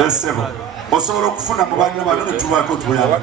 Esebo osobola okufuna mu bantu bano ne tubaako tuyamba.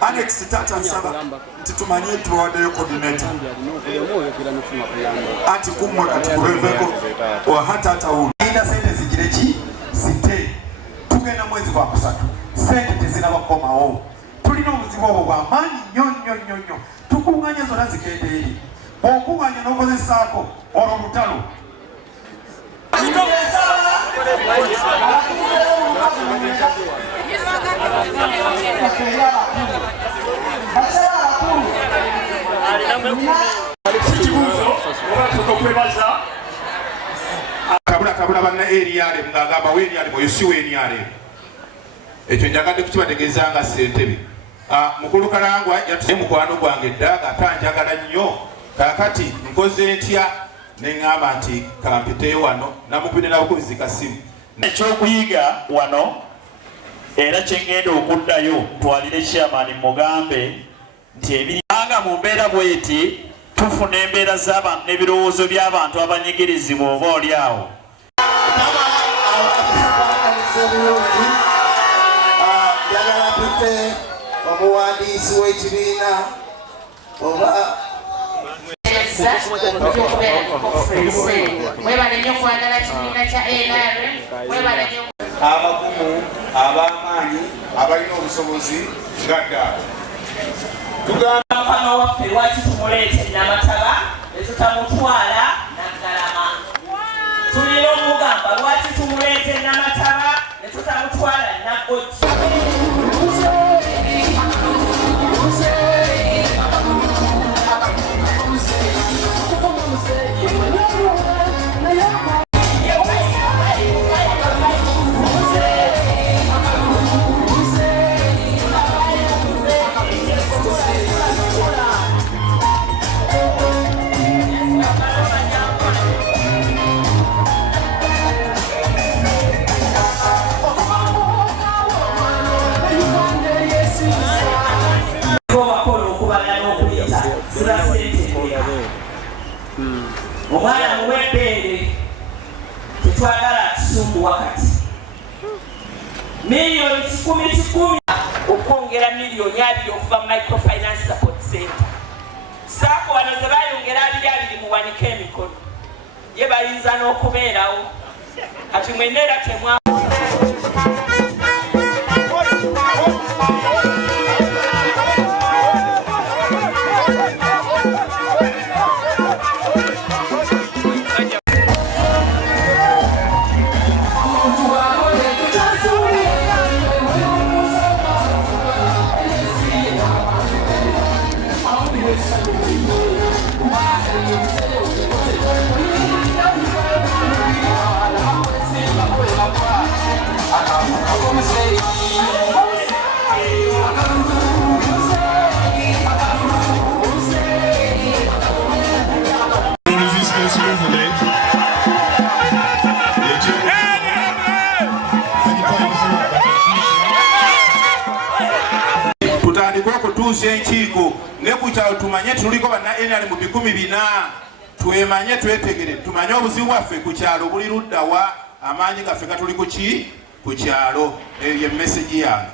Alex Tata nsaba nti tumanye tubawaddeyo coordinator ati kumwe kati kubeeko wahatata ulu ina sente zigireki site tugenda mwezi gwa kusatu sente tezinabakomawo tulina obuzibu obwo bw'amaanyi nnyo tukuŋŋanya zonna zigenda eri okuŋŋanya n'okozesaako olwo lutalo kabula banna eriyale ng'agamba weeriyale oyo si weeriyale ekyo njagadde kukibategeeza nga ssentebe mukulu Kalangwa yatuze mukwano gwange eddaga atanjagala nnyo kakati nkoze ntya neŋŋamba nti kampiteyo wano namupinira bukubizika simu ekyokuyiga wano era kyengenda okuddayo twalire chairman mugambe nti ebiranga mu mbeera bweti tufuna embeera z'abantu n'ebirowoozo by'abantu abanyigirizibwa oba oli awo njagala tutte omuwandiisi w'ekibiina oba abakumu ab'amaanyi abalina obusobozi gadda tugamba waffe lwaki tumuleete Namataba ne tutamutwala Naggalama tulina omugamba lwaki tumuleete Namataba ne tutamutwala Naggoji omwana muwebbeere tetwagala tusumbu wakati miliyoni 10 okwongera miliyoni 2 okuva mu microfinance support center saako wano ze bayongera 2 muwanike emikono ye bayinza n'okubeerawo kati mwenera temwa enkiiko ne ku kyalo tumanye tuliko banna NRM mu 400 twemanye twetegere tumanye obuzibu bwaffe ku kyalo buli luddawa amaanyi gaffe gatuli ku kyalo eyo message yange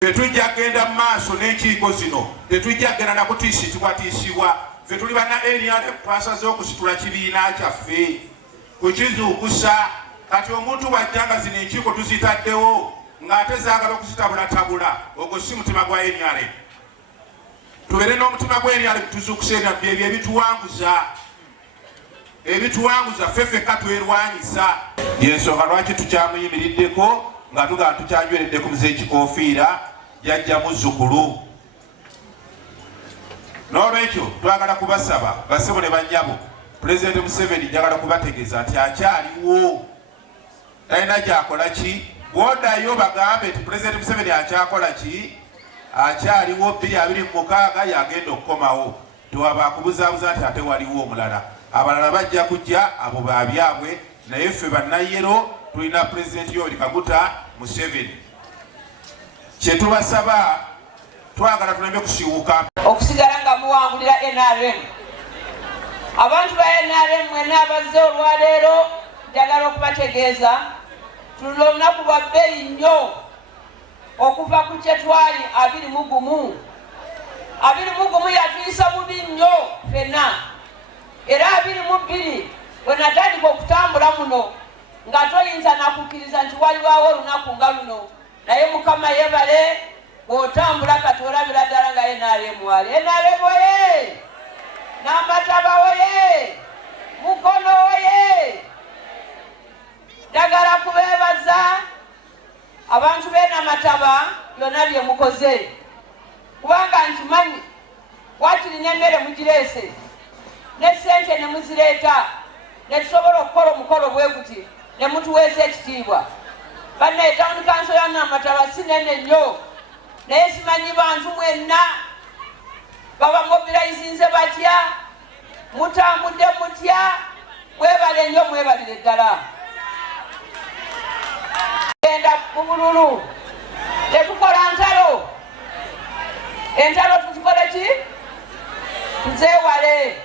tetujja kgenda mu maaso n'enkiiko zino tetujja kgenda nakutiisibwa ffe tuli banna NRM twasazeho okusitula kibiina kyaffe kukizuukusa kati omuntu bwajjanga zino enkiiko tuzitaddewo ng'ate zaagala okuzitabulatabula ogwo si mutima gwa NRM tubere n'omutima gw'eryali tuzuukuseera byebyo ebituwanguza ffeffe katwerwanyisa yensonga lwaki tukyamuyimiriddeko nga tugamba tukyanjweredde ku muze ekikoofiira jajja muzzukulu n'olwekyo twagala kubasaba basebo ne bannyabo Pulezidenti Museveni njagala kubategeeza nti akyaliwo talina gyakola ki bw'oddayo bagambe nti Pulezidenti Museveni akyakola ki akyaliwo 2026 yagenda okukomawo tewaba kubuzaabuza nti ate waliwo omulala abalala bajja kujja abo babyabwe naye ffe bannayero tulina Pulezidenti Yoweri Kaguta Museveni kyetubasaba twagala tuleme kusiiwuka okusigala nga muwangulira NRM abantu ba NRM mwena abazze olwaleero njagala okubategeeza tulina olunaku lwa bbeeyi nnyo okuva ku kye twali 21 21 yatuyisa bubi nnyo ffenna era 22 bwe natandika okutambula muno nga toyinza nakukkiriza nti walibaawo olunaku nga luno naye mukama yebale bw'otambula kati olabira ddala nga NRM wali NRM oye n'Amataba oye Mukono oye njagala kubeebaza abantu b'e Namataba byonna bye mukoze kubanga nkimanyi wakiri n'emmere mugireese ne ssente ne muzireeta ne tusobola okukola omukolo bwe guti ne mutuweesa ekitiibwa bannaye tawuni kanso ya Namataba si nene nnyo naye simanyi bantu mwenna baba mobilizinze batya mutambudde mutya mwebale nnyo mwebalire ddala genda mu bululu tetukola ntalo entalo tuzikole ki tuzeewale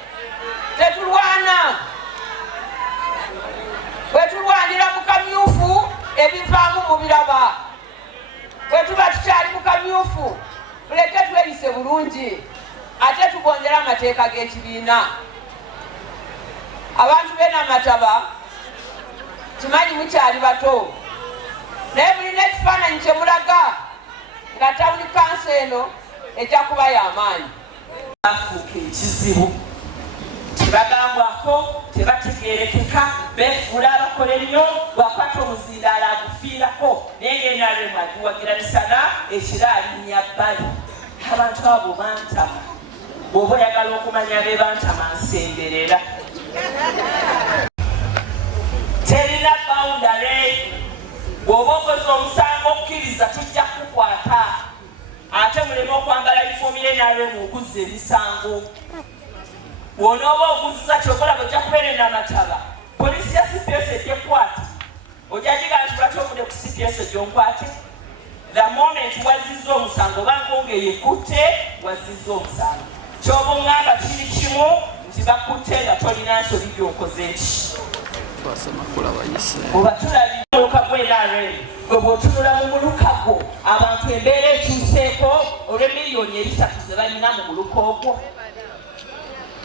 tetulwana bwetulwanira mu kamyufu ebivaamu mu biraba bwetuba tukyali mu kamyufu tuleke tweyise bulungi ate tugondera amateeka g'ekibiina abantu b'e Namataba kimanyi mukyali bato naye mulina ekifaananyi kye mulaga nga tawuni kanso eno ejja kuba y'amaanyi bafuuka ekizibu tebagambwako tebategeerekeka beefuula abakola ennyo bwakwata omuzindaala agufiirako naye ng'enalemu agiwagiramisana ekiraalinnya bbali abantu abo bantama bw'oba oyagala okumanya be bantama nsemberera terina boundary bw'oba okoze omusango okkiriza tujja kukwata ate muleme okwambala yunifoomu y'enalemu oguzza emisango bw'onooba oguzza kyokola bw'ojja kubeera e Namataba poliisi ya CPS ejjekwata ojja gigaa nti lwaki ovudde ku CPS gyonkwate the moment wazizza omusango oba ngonge yekutte wazizza omusango kyoba oŋŋamba kiri kimu nti bakutte nga tolina nsobi gy'okoze eki oba tulabye omuluka gw'NRM gwe bw'otunula mu muluka gwo abantu embeera ekyuseeko olw'emiliyoni 3 ze balina mu muluka ogwo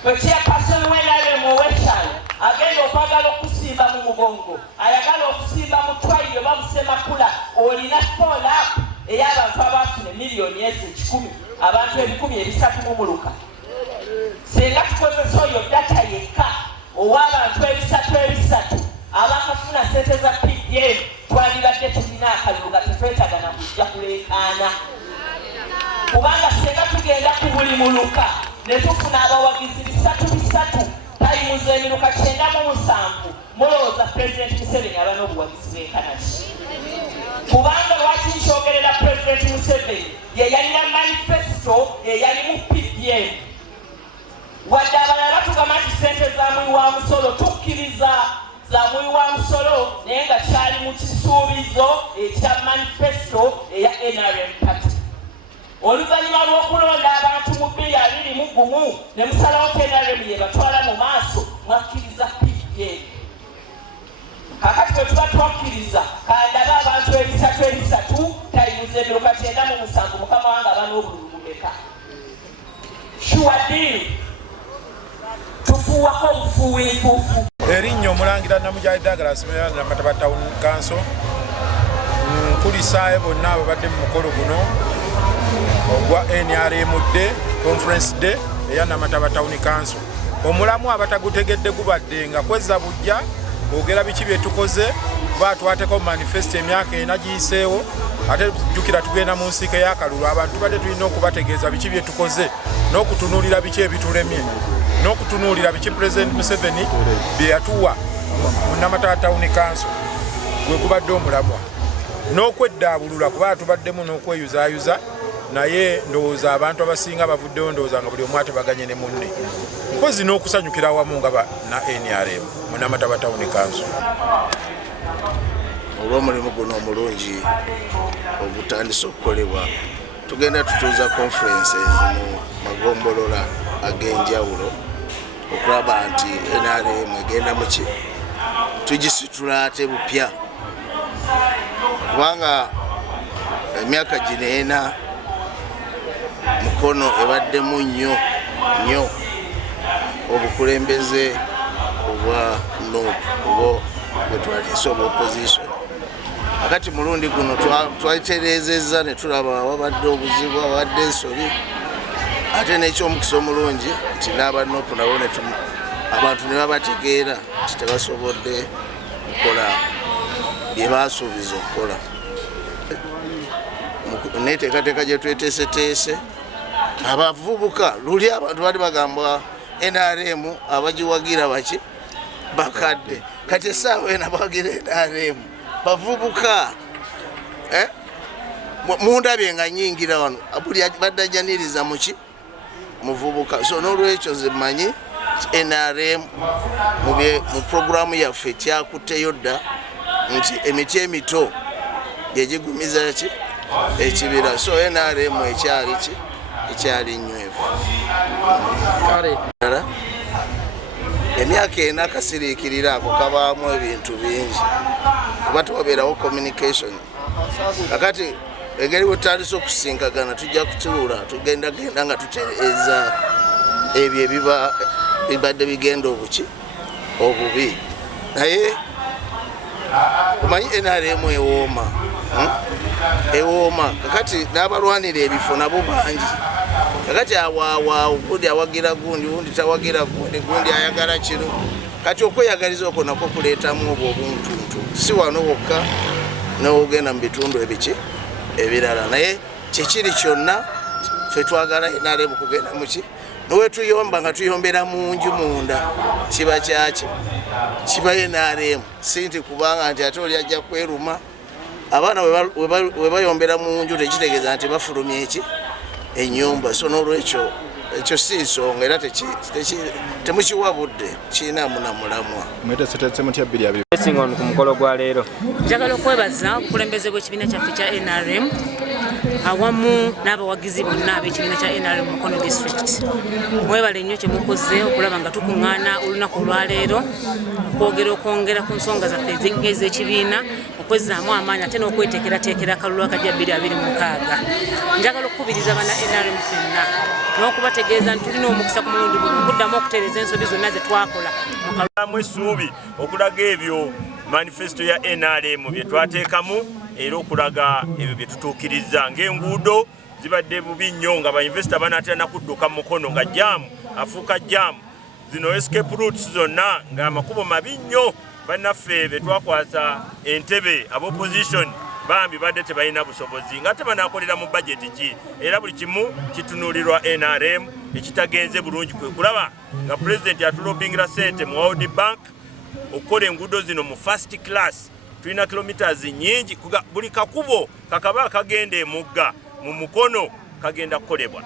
chairperson w'NRM ow'ekyalo agenda okwagala okusimba mu mugongo ayagala okusimba mu twairo oba musemakula olina folap ey'abantu abafuna miliyoni ezo 1,000 abantu 300 mu muluka senga tukozesa oyo data yekka ow'abantu 300 abakafuna sente za PDM twandibadde tulina akalulu nga tetwetagana kujja kuleekaana kubanga senga tugenda ku buli muluka ne tufuna abawagizi 3 tayimuza emiruka 97 mulowooza Pulezidenti Museveni aba n'obuwagizi bw'enkanaki kubanga lwaki nkyogerera Pulezidenti Museveni ye yalina manifesto eyali mu PDM wadde abalala batugamba nti sente za muwi wa musolo tukkiriza za muwi wa musolo naye nga kyali mu kisuubizo ekya manifesto eya NRM party oluvannyuma lw'okulonda abantu mu 2021 ne musalawo NRM ye batwala mu maaso mwakkiriza PDM kakati bwe tuba twakkiriza kandaba abantu 300 tayimuza emiruka 97 mukama wange aba n'obululu bumeka sure deal tufuuwako obufuuwa enfuufu erinnya omulangira Namujali Douglas Mayor Namataba Town Council nkulisaayo bonna ababadde mu mukolo guno ogwa NRM Day Conference Day eya Namataba Town Council omulamu abatagutegedde gubadde nga kweza bujja ogera biki bye tukoze batwateko manifesto emyaka enagiyiseewo ate jjukira tugenda mu nsiko y'akalulu abantu badde tulina okubategeeza biki bye tukoze n'okutunuulira biki ebitulemye n'okutunuulira biki President Museveni bye yatuwa mu Namataba Town Council gwe gubadde omulamwa n'okweddaabulula kuba tubaddemu n'okweyuzaayuza naye ndowooza abantu abasinga bavuddeyo ndowooza nga buli omu atebaganye ne munne mpozi n'okusanyukira awamu nga na NRM mu Namataba Town Council. olw'omulimu guno omulungi ogutandise okukolebwa tugenda tutuuza conferences mu magombolola ag'enjawulo okulaba nti NRM egenda muki tugisitula ate bupya kubanga emyaka gino ena Mukono ebaddemu nnyo obukulembeze obwa NUP bwe twalese obwa opposition. Akati mulundi guno twalitereezezza ne tulaba wabadde obuzibu, wabadde ensobi, ate n'ekyomukisa omulungi nti n'aba NUP nabo abantu ne babategeera nti tebasobodde kukola bye baasuubiza okukola. Neteekateeka gye tweteeseteese abavubuka luli abantu bali bagamba NRM abagiwagira baki bakadde, kati essaawa eno abawagira NRM bavubuka. Mundabye nga nnyingira wano buli baddajjaniriza muki muvubuka. So n'olwekyo nze mmanyi NRM mu puroguramu yaffe kyakutteyo dda nti emiti emito gyegigumiza ki ekibira. So NRM ekyali nnywevu. Emyaka ena akasiriikirira ako kabaamu ebintu bingi kuba tubabeerawo communication. Kakati engeri bwe tutandise okusinkagana tujja kutuula tugendagenda nga tutereeza ebyo bibadde bigenda obubi. Naye kumanyi NRM ewooma kakati n'abalwanira ebifo nabo bangi. Kakati awaawa gundi awagira gundi tawagira gundi ayagala kino. Kati okweyagaliza okwo nakwo kuleetamu obwo obuntuntu, si wano wokka n'ogenda mu bitundu ebirala. Naye kikiri kyonna ffe twagala NRM kugenda muki nowe tuyomba nga tuyombera mu nju munda kiba kyaki kiba NRM si nti kubanga nti ate oli ajja kweruma. Abaana we bayombera mu nju tekitegeeza nti bafulumya ennyumba. So n'olwekyo ekyo si nsonga era temukiwa budde kiinaamu na mulamwa. Singono ku mukolo gwa leero njagala okwebaza obukulembeze bw'ekibiina kyaffe kya NRM awamu n'abawagizi bonna ab'ekibiina kya NRM Mukono District. Mwebale nnyo kye mukoze okulaba nga tukuŋŋaana olunaku olwaleero okwongera ku nsonga zaffe ez'ekibiina okwezzaamu amaanyi ate n'okweteekerateekera akalulu akajja 2026. Njagala okukubiriza bana NRM ffenna n'okubategeeza nti tulina omukisa ku mulundi guno okuddamu okutereeza ensobi zonna ze twakola mu essuubi okulaga ebyo manifesto ya NRM bye twateekamu era okulaga ebyo bye tutuukiriza ng'enguudo zibadde bubi nnyo nga bainvesita banaatera nakudduka Mukono nga jaamu afuuka jaamu zino escape routes zonna ng'amakubo mabi nnyo. Bannaffe be twakwasa entebe ab'opposition bambi badde tebalina busobozi nga tebanaakolera mu budget ki era buli kimu kitunuulirwa NRM ekitagenze bulungi kwe kulaba nga pulezidenti atulobingira ssente mu World Bank okukola enguudo zino mu first class. Tulina kilometers nyingi buli kakubo kakaba kagenda emugga mu Mukono kagenda kukolebwa.